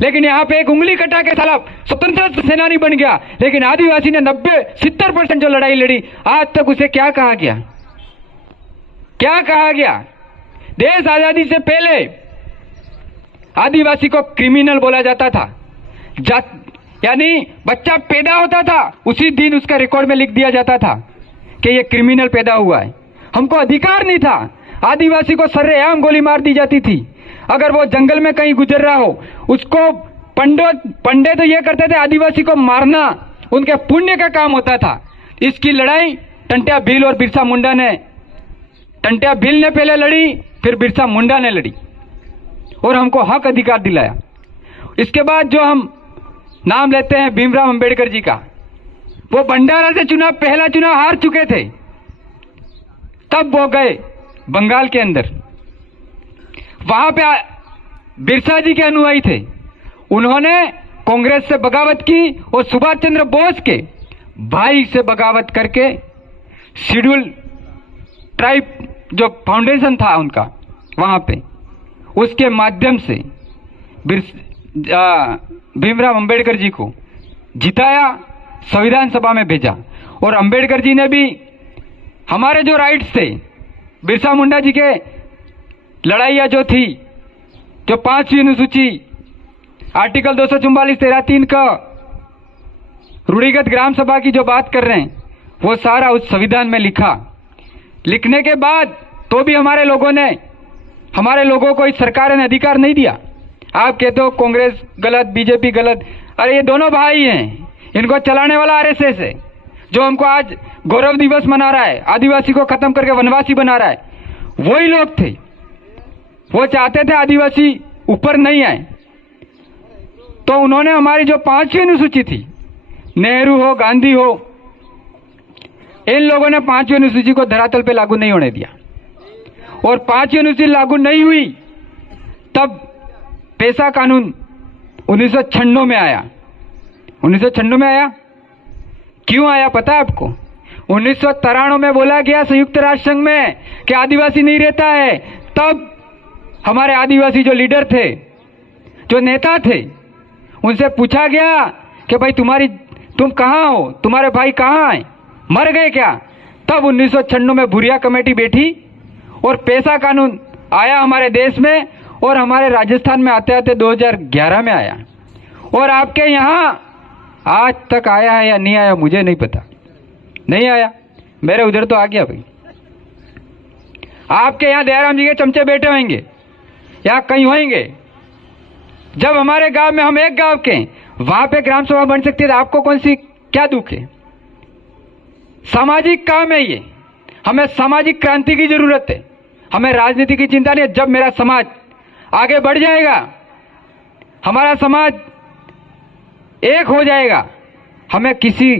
लेकिन यहाँ पे एक उंगली कटा के साला स्वतंत्रता सेनानी बन गया, लेकिन आदिवासी ने 70% जो लड़ाई लड़ी, आज तक उसे क्या कहा गया? क्या कहा गया? देश आजादी से पहले आदिवासी को क्रिमिनल बोला जाता था। यानी बच्चा पैदा होता था उसी दिन उसका रिकॉर्ड में लिख दिया जाता था कि ये क्रिमिनल पैदा हुआ है। हमको अधिकार नहीं था। आदिवासी को सरेआम गोली मार दी जाती थी। अगर वो जंगल में कहीं गुजर रहा हो, उसको पंडे तो ये करते थे, आदिवासी को मारना उनके पुण्य का काम होता था। इसकी लड़ाई टंट्या भील और बिरसा मुंडा ने, टंट्या भील ने पहले लड़ी, फिर बिरसा मुंडा ने लड़ी और हमको हक अधिकार दिलाया। इसके बाद जो हम नाम लेते हैं भीमराव अंबेडकर जी का, वो भंडारा से चुनाव, पहला चुनाव हार चुके थे, तब वो गए बंगाल के अंदर। वहां पे बिरसा जी के अनुयायी थे, उन्होंने कांग्रेस से बगावत की और सुभाष चंद्र बोस के भाई से बगावत करके शेड्यूल ट्राइब जो फाउंडेशन था उनका वहां पे, उसके माध्यम से भीमराव अंबेडकर जी को जिताया, संविधान सभा में भेजा। और अंबेडकर जी ने भी हमारे जो राइट्स थे, बिरसा मुंडा जी के लड़ाइयाँ जो थी, जो 5वीं अनुसूची आर्टिकल 244 13(3) का रूढ़िगत ग्राम सभा की जो बात कर रहे हैं, वो सारा उस संविधान में लिखा। लिखने के बाद तो भी हमारे लोगों को इस सरकार ने अधिकार नहीं दिया। आप कहते हो कांग्रेस गलत, बीजेपी गलत, अरे ये दोनों भाई हैं, इनको चलाने वाला आरएसएस है, जो हमको आज गौरव दिवस मना रहा है, आदिवासी को खत्म करके वनवासी बना रहा है। वही लोग थे, वो चाहते थे आदिवासी ऊपर नहीं आए, तो उन्होंने हमारी जो 5वीं अनुसूची थी, नेहरू हो, गांधी हो, इन लोगों ने 5वीं अनुसूची को धरातल पे लागू नहीं होने दिया। और 5वीं अनुसूची लागू नहीं हुई, तब पेशा कानून 1996 में आया। 1996 में आया, क्यों आया पता है आपको? 1993 में बोला गया संयुक्त राष्ट्र संघ में कि आदिवासी नहीं रहता है। तब हमारे आदिवासी जो लीडर थे, जो नेता थे, उनसे पूछा गया कि भाई तुम कहाँ हो, तुम्हारे भाई कहाँ हैं, मर गए क्या? तब 1996 में भूरिया कमेटी बैठी और पेशा कानून आया हमारे देश में, और हमारे राजस्थान में आते आते 2011 में आया। और आपके यहाँ आज तक आया है या नहीं आया मुझे नहीं पता, नहीं आया। मेरे उधर तो आ गया भाई। आपके यहाँ दयाराम जी के चमचे बैठे होंगे या कहीं होंगे। जब हमारे गांव में, हम एक गांव के, वहां पे ग्राम सभा बन सकती है, तो आपको कौन सी क्या दुख है? सामाजिक काम है ये, हमें सामाजिक क्रांति की जरूरत है, हमें राजनीति की चिंता नहीं है। जब मेरा समाज आगे बढ़ जाएगा, हमारा समाज एक हो जाएगा, हमें किसी